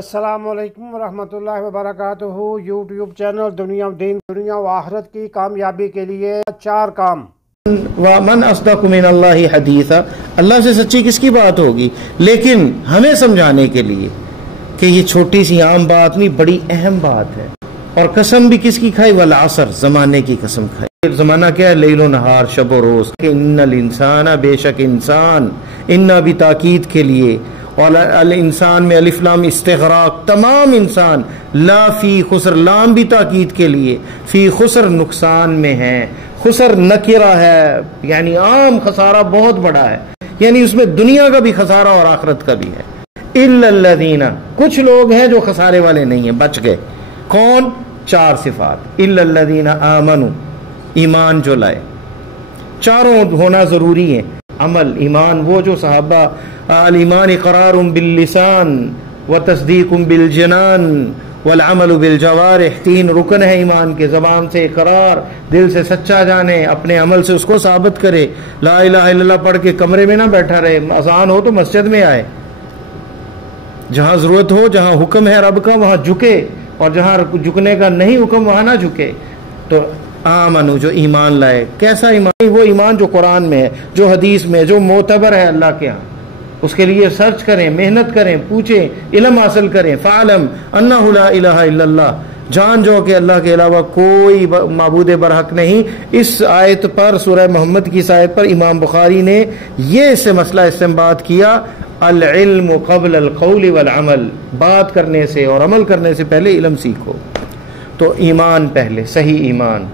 अस्सलामुअलैकुम वरहमतुल्लाहि वबरकातुहू। YouTube channel दुनिया व आखिरत की कामयाबी के लिए 4 काम। मन अस्दक़ु मिनल्लाहि हदीसा, अल्लाह से सच्ची किसकी बात होगी। लेकिन हमें समझाने के लिए कि ये छोटी सी आम बात नहीं, बड़ी अहम बात है। और कसम भी किसकी खाई, वल असर, जमाने की कसम खाई। जमाना क्या है, लैलो नहार, शब रोज। इन्नल इंसान, बेशक इंसान, इन्ना भी ताकीद के लिए, और अल इंसान में अलिफ लाम इस्तिग़राक़, तमाम इंसान, ला फी खुसर, लाम भी ताकीद के लिए, फी खुसर, नुकसान में है। खुसर नकिरा है, यानी आम खसारा बहुत बड़ा है, यानी उसमें दुनिया का भी खसारा और आखिरत का भी है। इल्लल्लज़ीना, कुछ लोग हैं जो खसारे वाले नहीं है, बच गए। कौन? 4 सिफात। इल्लल्लज़ीना आमनु, ईमान जो लाए। चारों होना जरूरी है। अमल, ईमान, वो जो सहाबा, अल ईमान इक़रारुम बिल लिसान व तस्दीकुम बिल जनान वल अमल बिल जवारिह, 3 रुकन है ईमान के। ज़बान से इकरार, दिल से सच्चा जाने, अपने अमल से उसको साबित करे। ला इलाहा इल्लल्लाह पढ़ के कमरे में ना बैठा रहे, आसान हो तो मस्जिद में आए, जहां जरूरत हो, जहां हुक्म है रब का वहां झुके, और जहां झुकने का नहीं हुक्म वहां ना झुके। तो आमनु, जो ईमान लाए। कैसा ईमान? वो ईमान जो कुरान में है, जो हदीस में, जो मोतबर है अल्लाह के यहाँ। उसके लिए सर्च करें, मेहनत करें, पूछें, इल्म हासिल करें। फ़अलम अन्नहु ला इलाहा इल्लल्लाह, जान जो कि अल्लाह के अलावा कोई माबूद बरहक नहीं। इस आयत पर, सूरह मोहम्मद की इस आयत पर इमाम बुखारी ने ये इससे मसला इस्तेंबात किया, अल इल्म क़ब्ल अल क़ौल वल अमल, बात करने से और अमल करने से पहले इल्म सीखो। तो ईमान पहले, सही ईमान।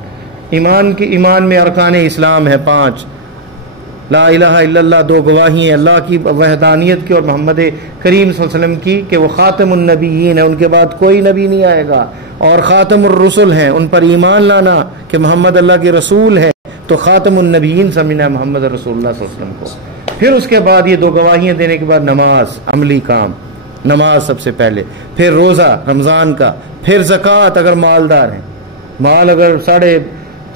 ईमान में अरकान इस्लाम है 5। ला इलाहा इल्लल्लाह, 2 गवाही हैं अल्लाह की वहदानियत की और मोहम्मद करीम सल्लल्लाहु अलैहि वसल्लम की, कि वो खातमुन नबीयीन है, उनके बाद कोई नबी नहीं आएगा। और खातमुर रसूल हैं, उन पर ईमान लाना कि मोहम्मद अल्लाह के रसूल हैं। तो खातमुन नबीयीन समझना मोहम्मद रसूलुल्लाह सल्लल्लाहु अलैहि वसल्लम को। फिर उसके बाद ये 2 गवाहियाँ देने के बाद नमाज, अमली काम, नमाज सबसे पहले, फिर रोज़ा रमज़ान का, फिर ज़कात अगर मालदार हैं। माल अगर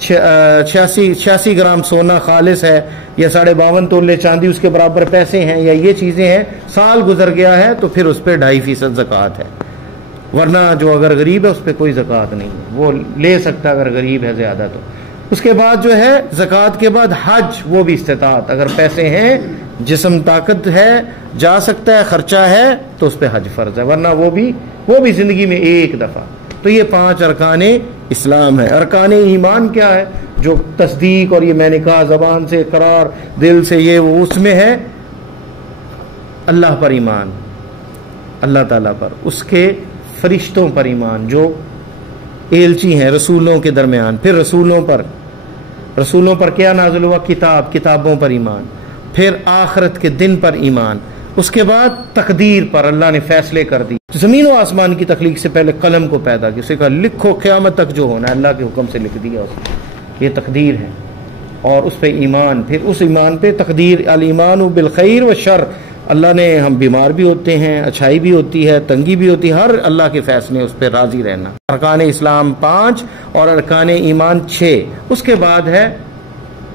86 ग्राम सोना खालिस है, या 52.5 तोले चांदी उसके बराबर पैसे हैं, या ये चीज़ें हैं, साल गुजर गया है तो फिर उस पर 2.5% ज़कात है। वरना जो अगर गरीब है उस पर कोई ज़कात नहीं है, वो ले सकता अगर गरीब है ज़्यादा तो। उसके बाद जो है ज़कात के बाद हज, वो भी इस्तिताअत, अगर पैसे हैं, जिस्म ताकत है, जा सकता है, खर्चा है, तो उस पर हज फ़र्ज है। वरना वो भी ज़िंदगी में एक दफ़ा। तो ये 5 अरकान इस्लाम है। अरकान ईमान क्या है? जो तस्दीक, और ये मैंने कहा ज़बान से इकरार, दिल से, ये वो, उसमें है अल्लाह पर ईमान, अल्लाह ताला पर, उसके फरिश्तों पर ईमान जो एलची हैं रसूलों के दरमियान। फिर रसूलों पर क्या नाज़िल हुआ? किताबों पर ईमान। फिर आखिरत के दिन पर ईमान। उसके बाद तकदीर पर, अल्लाह ने फैसले कर दी। जमीन और आसमान की तख्लीक से पहले कलम को पैदा किया, उसे कहा लिखो, क़यामत तक जो होना है अल्लाह के हुक्म से लिख दिया उसने। ये तकदीर है, और उस पर ईमान। फिर उस ईमान पे तकदीर, अल ईमान बिल खैर व शर, अल्लाह ने, हम बीमार भी होते हैं, अच्छाई भी होती है, तंगी भी होती है, हर अल्लाह के फैसले, उस पर राजी रहना। अरकान इस्लाम 5 और अरकान ईमान 6। उसके बाद है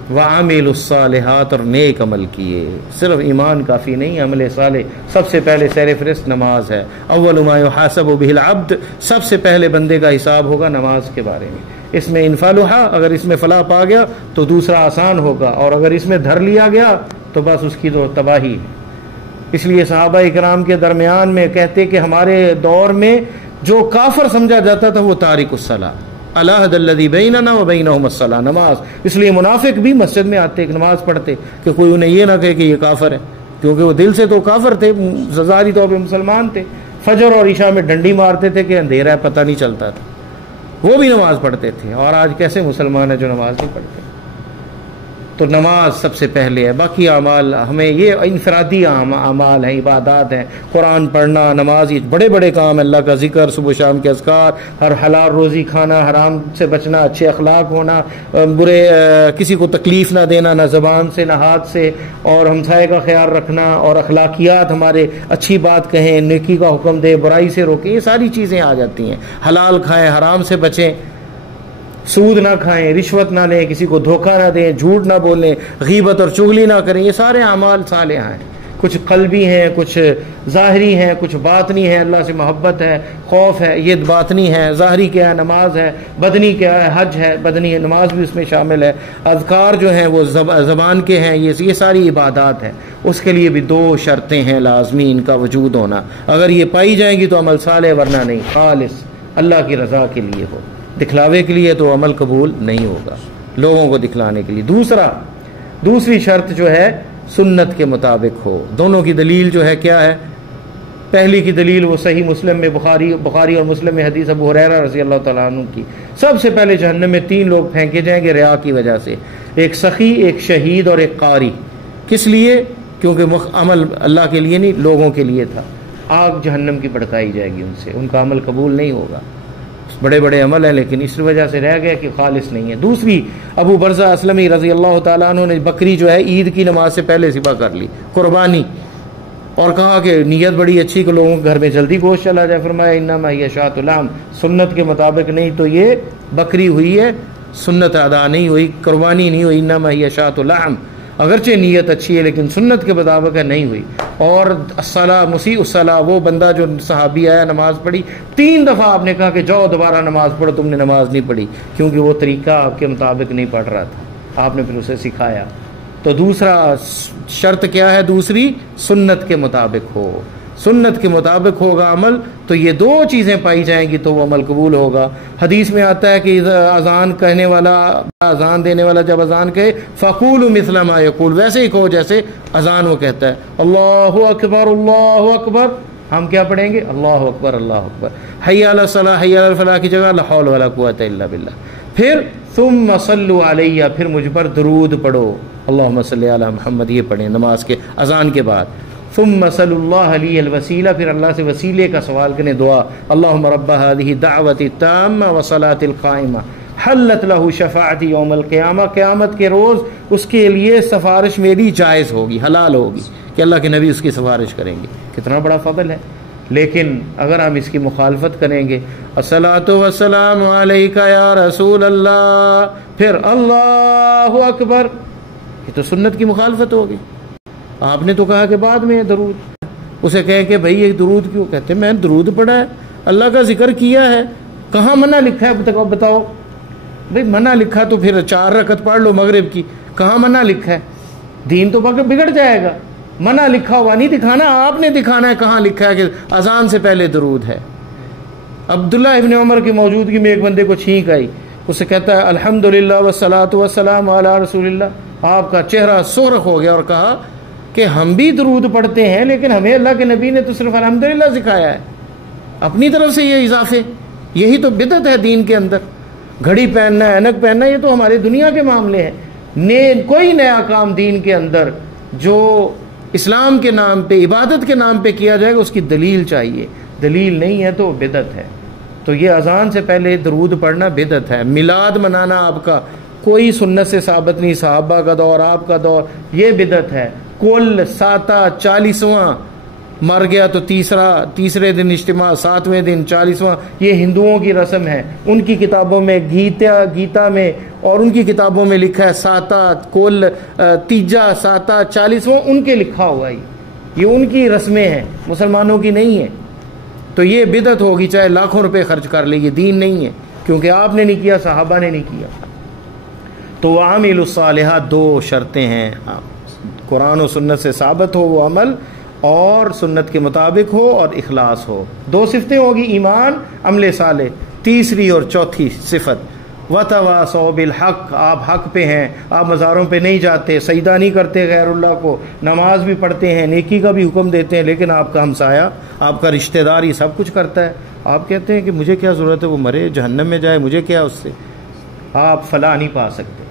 वामिलुस्सालिहात, और नेक अमल किए। सिर्फ ईमान काफ़ी नहीं, अमल साले। सबसे पहले सैर फहरिस्त नमाज है। अव्वलु मा युहासबु बिहिल अब्द, सबसे पहले बंदे का हिसाब होगा नमाज के बारे में। इसमें इनफालुहा, अगर इसमें फलाह पा गया तो दूसरा आसान होगा, और अगर इसमें धर लिया गया तो बस उसकी तो तबाही है। इसलिए सहाबा इकराम के दरमियान में कहते कि हमारे दौर में जो काफिर समझा जाता था वो तारिकुस्सलाह, अल्लाहदल्लज़ी बैनना व बैनहुमुस्सलाह, नमाज। इसलिए मुनाफिक भी मस्जिद में आते, नमाज पढ़ते, कि कोई उन्हें ये ना कहे कि ये काफिर है, क्योंकि वो दिल से तो काफिर थे, ज़ाहिरी तौर पे मुसलमान थे। फजर और ईशा में डंडी मारते थे कि अंधेरा है, पता नहीं चलता था, वो भी नमाज पढ़ते थे। और आज कैसे मुसलमान है जो नमाज नहीं पढ़ते? तो नमाज सबसे पहले है। बाकी अमाल, हमें ये इनफरादी अमाल हैं, इबादत हैं, कुरान पढ़ना, नमाज, ये बड़े बड़े काम, अल्लाह का जिक्र, सुबह शाम के अज़कार, हर हलाल रोज़ी खाना, हराम से बचना, अच्छे अखलाक होना, बुरे किसी को तकलीफ़ ना देना, ना ज़बान से ना हाथ से, और हमसाये का ख्याल रखना, और अखलाकियात हमारे, अच्छी बात कहें, नेकी का हुक्म दे, बुराई से रोकें, ये सारी चीज़ें आ जाती हैं। हलाल खाएँ, हराम से बचें, सूद ना खाएं, रिश्वत ना लें, किसी को धोखा ना दें, झूठ ना बोलें, गीबत और चुगली ना करें, ये सारे अमाल सालेह हैं। कुछ कल्बी हैं, कुछ ज़ाहरी हैं, कुछ बातनी है। अल्लाह से मोहब्बत है, खौफ है, ये बातनी है। ज़ाहरी क्या है? नमाज है। बदनी क्या है? हज है। बदनी है, नमाज भी उसमें शामिल है। अज़कार जो हैं वो ज़बान के हैं। ये सारी इबादत है। उसके लिए भी 2 शर्तें हैं लाजमी इनका वजूद होना। अगर ये पाई जाएंगी तो अमल साले, वरना नहीं। खालिस अल्लाह की रज़ा के लिए हो, दिखलावे के लिए तो अमल कबूल नहीं होगा, लोगों को दिखलाने के लिए। दूसरी शर्त जो है सुन्नत के मुताबिक हो। दोनों की दलील जो है क्या है? पहली की दलील वो सही मुस्लिम में, बुखारी और मुस्लिम में हदीस अबू हुरैरा रज़ी अल्लाह तआला अन्हु की। सबसे पहले जहन्नम में 3 लोग फेंके जाएंगे रिया की वजह से, एक सखी, एक शहीद और एक कारी। किस लिए? क्योंकि अमल अल्लाह के लिए नहीं, लोगों के लिए था। आग जहन्नम की भड़काई जाएगी उनसे, उनका अमल कबूल नहीं होगा। बड़े बड़े अमल हैं लेकिन इस वजह से रह गया कि खालिस नहीं है। दूसरी, अबू बरज़ा अस्लमी रज़ी अल्लाह तआला अन्हु ने बकरी जो है ईद की नमाज से पहले ज़िबा कर ली, कुर्बानी, और कहा कि नीयत बड़ी अच्छी कि लोगों के घर में जल्दी गोश्त चला जाए। फरमाया इन्नमा हिय शातुल लाम, सुन्नत के मुताबिक नहीं तो ये बकरी हुई है, सुन्नत अदा नहीं हुई, कुर्बानी नहीं हुई। इन्नमा हिय शातुल लाम, अगरचे नीयत अच्छी है लेकिन सुन्नत के मुताबिक नहीं हुई। और अस्सला मुसीउ सला, वो बंदा जो सहाबी आया नमाज पढ़ी, 3 दफ़ा आपने कहा कि जाओ दोबारा नमाज पढ़ो, तुमने नमाज नहीं पढ़ी, क्योंकि वो तरीका आपके मुताबिक नहीं पढ़ रहा था, आपने फिर उसे सिखाया। तो दूसरा शर्त क्या है? दूसरी, सुन्नत के मुताबिक हो। सुन्नत के मुताबिक होगा अमल तो ये 2 चीज़ें पाई जाएंगी तो वो अमल कबूल होगा। हदीस में आता है कि अजान कहने वाला, अजान देने वाला जब अजान कहे फ़क़ूलू मिस्ल मा यक़ूल, वैसे ही कहो जैसे अजान वो कहता है। अल्लाहु अकबर, अल्लाहु अकबर, हम क्या पढ़ेंगे? अल्लाहु अकबर, अल्लाहु अकबर। हय्या अला सलाह, हय्या अल फलाह की जगह ला हौल वला कुव्वता इल्ला बिल्लाह। फिर सुम्मा सल्लु अलैया, फिर मुझ पर दरूद पढ़ो, अल्लाहुम्मा सल्लि अला मुहम्मद, ये पढ़ें नमाज के अजान के बाद। सुम्मा सल्लल्लाहु अलैहि वसीला, फिर अल्लाह से वसीले का सवाल करें, दुआ, अल्लाहुम्मा रब्बा हादिही दाअवती ताम्मा व सलातिल काइमा हल्लत लहू शफाअती यौमल क़ियामा, क़यामत के रोज़ उसके लिए सिफारिश मेरी जायज़ होगी, हलाल होगी कि अल्लाह के नबी उसकी सिफारिश करेंगे। कितना बड़ा फ़ज़ल है। लेकिन अगर हम इसकी मुखालफत करेंगे, अस्सलातु वस्सलामु अलैका या रसूल अल्लाह, फिर अल्लाहु अकबर, ये तो सुन्नत की मुखालफत होगी। आपने तो कहा कि बाद में दरूद, उसे कहे कि भाई ये दरूद क्यों? कहते मैंने दरूद पढ़ा है, अल्लाह का जिक्र किया है, कहाँ मना लिखा है? बताओ भाई, मना लिखा तो फिर 4 रकत पढ़ लो मगरिब की, कहाँ मना लिखा है? दीन तो बिगड़ जाएगा। मना लिखा हुआ नहीं दिखाना, आपने दिखाना है कहाँ लिखा है कि अजान से पहले दरूद है। अब्दुल्ला इब्न उमर की मौजूदगी में एक बंदे को छींक आई, उसे कहता है अल्हम्दुलिल्लाह वस्सलातु वस्सलामु अला रसूलिल्लाह। आपका चेहरा सुर्ख हो गया और कहा कि हम भी दरूद पढ़ते हैं लेकिन हमें अल्लाह के नबी ने तो सिर्फ अल्हम्दुलिल्लाह सिखाया है, अपनी तरफ से ये इजाफे, यही तो बिदअत है दीन के अंदर। घड़ी पहनना, ऐनक पहनना, ये तो हमारे दुनिया के मामले हैं। कोई नया काम दीन के अंदर जो इस्लाम के नाम पे, इबादत के नाम पे किया जाएगा, उसकी दलील चाहिए। दलील नहीं है तो बिदअत है। तो ये अजान से पहले दरूद पढ़ना बिदअत है। मिलाद मनाना आपका कोई सुन्नत से साबित नहीं, सहाबा का दौर, आपका दौर, ये बिदअत है। कुल 40वां मर गया तो तीसरे दिन इज्तिमा, 7वें दिन 40वां, ये हिंदुओं की रस्म है। उनकी किताबों में, गीता में और उनकी किताबों में लिखा है साता, कुल तीजा, साता, 40वां उनके लिखा हुआ है। ये उनकी रस्में हैं, मुसलमानों की नहीं है। तो ये बिदअत होगी, चाहे लाखों रुपए खर्च कर ले, ये दीन नहीं है, क्योंकि आपने नहीं किया, सहाबा ने नहीं किया। तो आमिलुस सालिहात 2 शर्तें हैं, कुरान और सुन्नत से साबित हो वो अमल, और सुन्नत के मुताबिक हो और इखलास हो। 2 सिफतें होगी, ईमान, अमले साले। तीसरी और चौथी सिफत वतवासौ बिल हक, आप हक पे हैं, आप मज़ारों पे नहीं जाते, सजदा नहीं करते गैरुल्लाह को, नमाज भी पढ़ते हैं, नेकी का भी हुक्म देते हैं, लेकिन आपका हमसाया, आपका रिश्तेदार ये सब कुछ करता है। आप कहते हैं कि मुझे क्या ज़रूरत है, वो मरे जहन्नम में जाए, मुझे क्या उससे। आप फलाह नहीं पा सकते।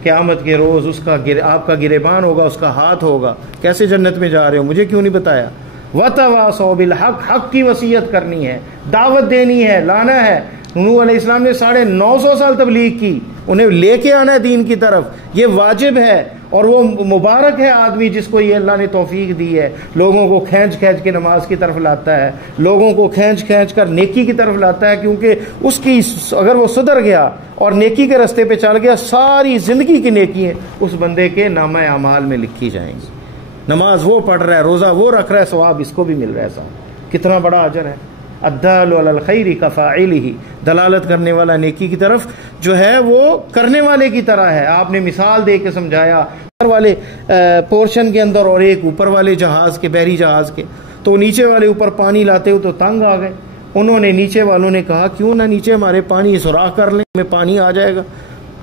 क़यामत के रोज़ उसका आपका गिरेबान होगा, उसका हाथ होगा, कैसे जन्नत में जा रहे हो, मुझे क्यों नहीं बताया। वतवासौ बिल हक, हक की वसीयत करनी है, दावत देनी है, लाना है। नूह अलैहिस्सलाम ने 950 साल तबलीग की, उन्हें लेके आना है दीन की तरफ, ये वाजिब है। और वो मुबारक है आदमी जिसको ये अल्लाह ने तौफीक दी है, लोगों को खींच के नमाज की तरफ लाता है, लोगों को खींच कर नेकी की तरफ लाता है, क्योंकि उसकी अगर वो सुधर गया और नेकी के रास्ते पे चल गया, सारी ज़िंदगी की नेकी है उस बंदे के नामा अमाल में लिखी जाएंगी। नमाज वो पढ़ रहा है, रोज़ा वो रख रहा है, सवाब इसको भी मिल रहा है। साहब कितना बड़ा अजर है। अद्दालु अलल खैरि कफ़ाइलिही, दलालत करने वाला नेकी की तरफ जो है वो करने वाले की तरह है। आपने मिसाल दे के समझाया ऊपर वाले पोर्शन के अंदर और एक ऊपर वाले जहाज़ के, बहरी जहाज़ के। तो नीचे वाले ऊपर पानी लाते हो तो तंग आ गए। उन्होंने, नीचे वालों ने कहा क्यों ना नीचे हमारे पानी सुराख कर लें, में पानी आ जाएगा।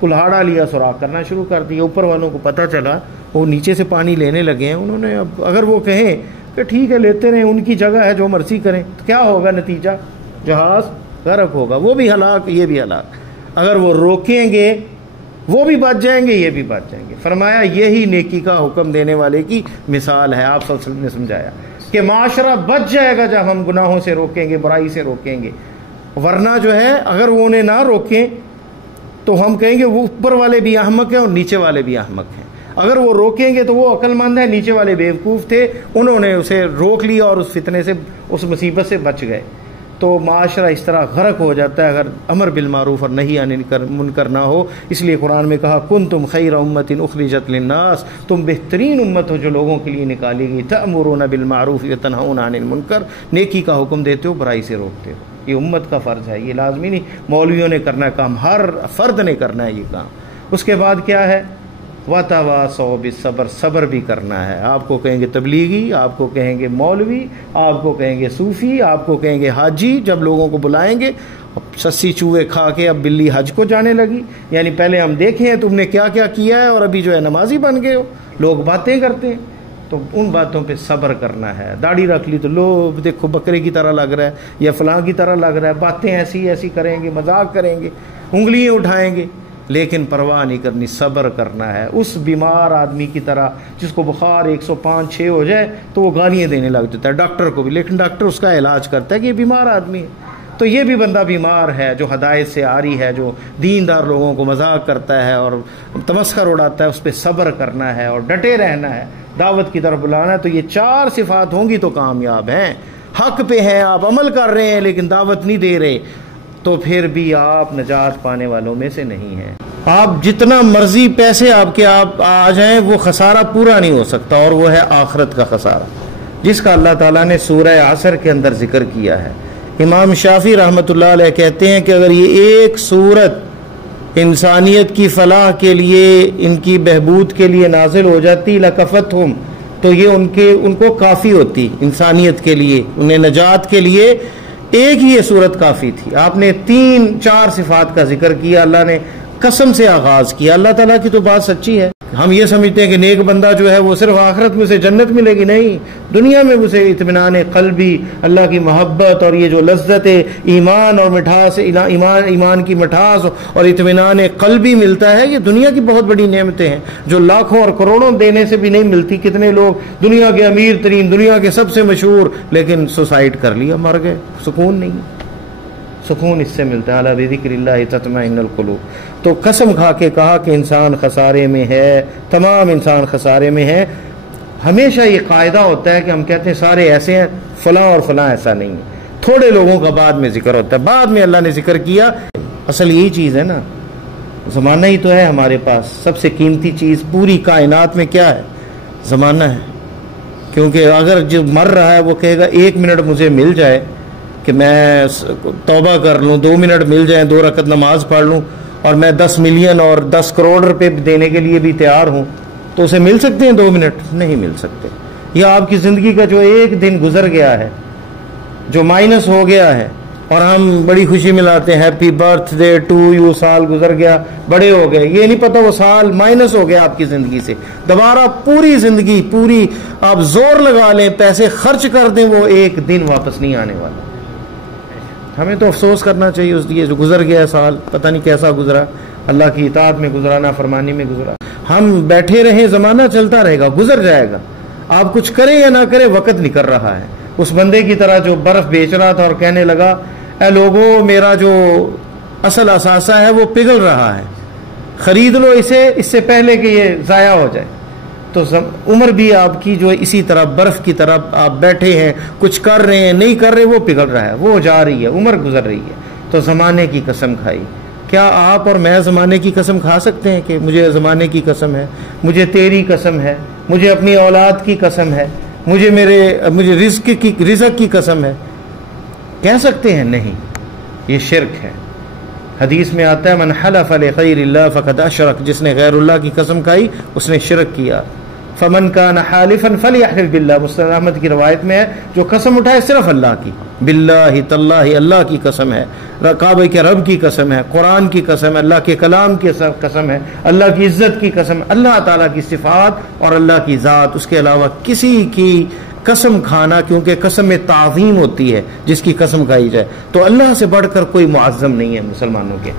कुल्हाड़ा लिया, सुराख करना शुरू कर दिया। ऊपर वालों को पता चला, वो नीचे से पानी लेने लगे हैं। उन्होंने, अब अगर वो कहें कि ठीक है लेते रहें, उनकी जगह है, जो मर्जी करें, तो क्या होगा नतीजा? जहाज गर्क होगा, वो भी हलाक, ये भी हलाक। अगर वो रोकेंगे वो भी बच जाएंगे, ये भी बच जाएंगे। फरमाया यही नेकी का हुक्म देने वाले की मिसाल है। आप सल्लल्लाहु अलैहि वसल्लम ने समझाया कि माशरा बच जाएगा जब हम गुनाहों से रोकेंगे, बुराई से रोकेंगे। वरना जो है अगर वो उन्हें ना रोकें तो हम कहेंगे वो ऊपर वाले भी अहमक हैं और नीचे वाले भी अहमक हैं। अगर वो रोकेंगे तो वो अक्लमंद है, नीचे वाले बेवकूफ़ थे, उन्होंने उसे रोक लिया और उस फितने से, उस मुसीबत से बच गए। तो माशरा इस तरह गर्क हो जाता है अगर अमर बिल मारूफ और नही अनिल मुनकर ना हो। इसलिए कुरान में कहा कुंतुम खैर उम्मतिन उखरिजत लिन्नास, तुम बेहतरीन उम्मत हो जो लोगों के लिए निकाली गई। तअमुरूना बिल मारूफ व तनहौना अनिल मुनकर, नेकी का हुक्म देते हो, बुराई से रोकते हो। ये उम्मत का फ़र्ज़ है, ये लाजमी नहीं मौलवियों ने करना काम, हर फर्द ने करना है ये काम। उसके बाद क्या है? वतवासौ बिस्सब्र, सब्र भी करना है। आपको कहेंगे तबलीगी, आपको कहेंगे मौलवी, आपको कहेंगे सूफ़ी, आपको कहेंगे हाजी। जब लोगों को बुलाएंगे, सस्सी चूहे खा के अब बिल्ली हज को जाने लगी, यानी पहले हम देखें तुमने क्या क्या किया है और अभी जो है नमाजी बन गए हो। लोग बातें करते हैं तो उन बातों पे सब्र करना है। दाढ़ी रख ली तो लो देखो बकरे की तरह लग रहा है या फलां की तरह लग रहा है, बातें ऐसी ऐसी करेंगे, मजाक करेंगे, उंगलियां उठाएंगे, लेकिन परवाह नहीं करनी, सब्र करना है। उस बीमार आदमी की तरह जिसको बुखार 105-6 हो जाए तो वो गालियाँ देने लग जाता है डॉक्टर को भी, लेकिन डॉक्टर उसका इलाज करता है कि ये बीमार आदमी है। तो ये भी बंदा बीमार है जो हदायत से आ रही है, जो दीनदार लोगों को मजाक करता है और तमस्खर उड़ाता है, उस पर सब्र करना है और डटे रहना है, दावत की तरफ बुलाना है। तो ये 4 सिफात होंगी तो कामयाब हैं। हक पे हैं, आप अमल कर रहे हैं लेकिन दावत नहीं दे रहे, तो फिर भी आप नजात पाने वालों में से नहीं हैं। आप जितना मर्जी पैसे आपके आप आ जाएं, वो खसारा पूरा नहीं हो सकता, और वो है आखिरत का खसारा, जिसका अल्लाह ताला ने सूरह असर के अंदर जिक्र किया है। इमाम शाफी रहमतुल्लाह अलैह कहते हैं कि अगर ये एक सूरत इंसानियत की फलाह के लिए, इनकी बहबूद के लिए नाजिल हो जाती लकफ़तहुम, तो ये उनको काफ़ी होती, इंसानियत के लिए, उन्हें नजात के लिए एक ही ये सूरत काफ़ी थी। आपने 3-4 सिफात का जिक्र किया, अल्लाह ने कसम से आगाज़ किया। अल्लाह ताला की तो बात सच्ची है। हम ये समझते हैं कि नेक बंदा जो है वो सिर्फ आखिरत में उसे जन्नत मिलेगी, नहीं, दुनिया में उसे इत्मीनान क़ल्बी, अल्लाह की मोहब्बत और ये जो लज्जत ईमान और मिठास, ईमान की मिठास और इत्मीनान क़ल्बी मिलता है, ये दुनिया की बहुत बड़ी नेमतें हैं जो लाखों और करोड़ों देने से भी नहीं मिलती। कितने लोग दुनिया के अमीर तरीन, दुनिया के सबसे मशहूर, लेकिन सुसाइड कर लिया, मर गए, सुकून नहीं। सुकून इससे मिलता है, अला बिज़िक्रिल्लाहि तत्मइन्नुल क़ुलूब। तो कसम खा के कहा कि इंसान खसारे में है, तमाम इंसान खसारे में है। हमेशा ये कायदा होता है कि हम कहते हैं सारे ऐसे हैं, फलां और फलां ऐसा नहीं है, थोड़े लोगों का बाद में जिक्र होता है, बाद में अल्लाह ने जिक्र किया। असल यही चीज़ है ना, ज़माना ही तो है हमारे पास। सबसे कीमती चीज़ पूरी कायनात में क्या है? ज़माना है। क्योंकि अगर जो मर रहा है वो कहेगा 1 मिनट मुझे मिल जाए कि मैं तौबा कर लूँ, 2 मिनट मिल जाए, 2 रकत नमाज पढ़ लूँ, और मैं 10 मिलियन और 10 करोड़ रुपए देने के लिए भी तैयार हूँ, तो उसे मिल सकते हैं 2 मिनट? नहीं मिल सकते। या आपकी ज़िंदगी का जो एक दिन गुजर गया है, जो माइनस हो गया है, और हम बड़ी खुशी मिलाते हैं हैप्पी बर्थडे टू यू, साल गुजर गया, बड़े हो गए, ये नहीं पता वो साल माइनस हो गया आपकी ज़िंदगी से। दोबारा पूरी ज़िंदगी, पूरी आप जोर लगा लें, पैसे खर्च कर दें, वो एक दिन वापस नहीं आने वाला। हमें तो अफसोस करना चाहिए उस लिए जो गुजर गया साल, पता नहीं कैसा गुजरा, अल्लाह की इताअत में गुजरा, ना फरमानी में गुजरा। हम बैठे रहें, ज़माना चलता रहेगा, गुजर जाएगा। आप कुछ करें या ना करें, वक़्त निकल रहा है। उस बंदे की तरह जो बर्फ़ बेच रहा था और कहने लगा, ए लोगों, मेरा जो असल असासा है वो पिघल रहा है, ख़रीद लो इसे, इससे पहले कि ये ज़ाया हो जाए। तो उम्र भी आपकी जो है इसी तरह बर्फ़ की तरफ, आप बैठे हैं, कुछ कर रहे हैं, नहीं कर रहे, वो पिघल रहा है, वो जा रही है, उम्र गुजर रही है। तो ज़माने की कसम खाई, क्या आप और मैं ज़माने की कसम खा सकते हैं कि मुझे ज़माने की कसम है, मुझे तेरी कसम है, मुझे अपनी औलाद की कसम है, मुझे रिज़्क़ की कसम है? कह सकते हैं? नहीं, ये शिर्क है। हदीस में आता है मन हलफ लिग़ैरिल्लाह फ़क़द अशरक, जिसने गैरुल्लाह की कसम खाई उसने शिरक किया। फ़मन कान हालिफन फ़लियहलिफ बिल्लाह, मुस्लिम अहमद की रवायत में है जो कसम उठाए सिर्फ अल्लाह की, बिल्लाहि तल्लाहि, अल्लाह की कसम है, काबे के रब की कसम है, कुरान की कसम है, अल्लाह के कलाम की कसम है, अल्लाह की इज्जत की कसम, अल्लाह ताला की सिफात और अल्लाह की ज़ात, उसके अलावा किसी की कसम खाना, क्योंकि कसम में ताज़ीम होती है जिसकी कसम खाई जाए, तो अल्लाह से बढ़कर कोई मुअज़्ज़म नहीं है मुसलमानों के,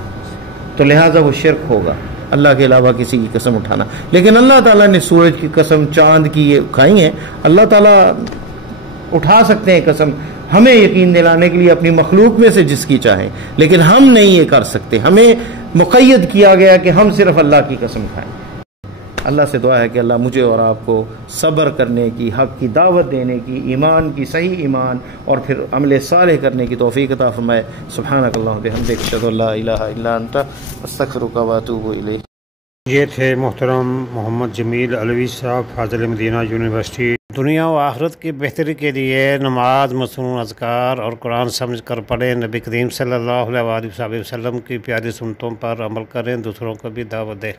तो लिहाजा वो शिर्क होगा अल्लाह के अलावा किसी की कसम उठाना। लेकिन अल्लाह ताला ने सूरज की कसम, चांद की ये खाई है, अल्लाह ताला उठा सकते हैं कसम हमें यकीन दिलाने के लिए अपनी मखलूक में से जिसकी चाहे, लेकिन हम नहीं ये कर सकते। हमें मुक़य्यद किया गया कि हम सिर्फ अल्लाह की कसम खाएं। अल्लाह से दुआ है कि अल्लाह मुझे और आपको सब्र करने की, हक़ की दावत देने की, ईमान की, सही ईमान और फिर अमल सालेह करने की तौफ़ीक़ अता फ़रमाए। सुब्हानकल्लाहुम्मा बिहम्दिक, अशहदु अल्ला इलाहा इल्ला अंता, अस्तग़फ़िरुका व अतूबु इलैक। ये थे मोहतरम मोहम्मद जमील अलवी साहब, फ़ाज़िल मदीना यूनिवर्सिटी। दुनिया व आखिरत की बेहतरी के लिए नमाज, मसनून अज़कार और कुरान समझ कर पढ़ें। नबी करीम सल्लल्लाहु अलैहि वसल्लम की प्यारी सुन्नतों पर अमल करें, दूसरों को भी दावत दें।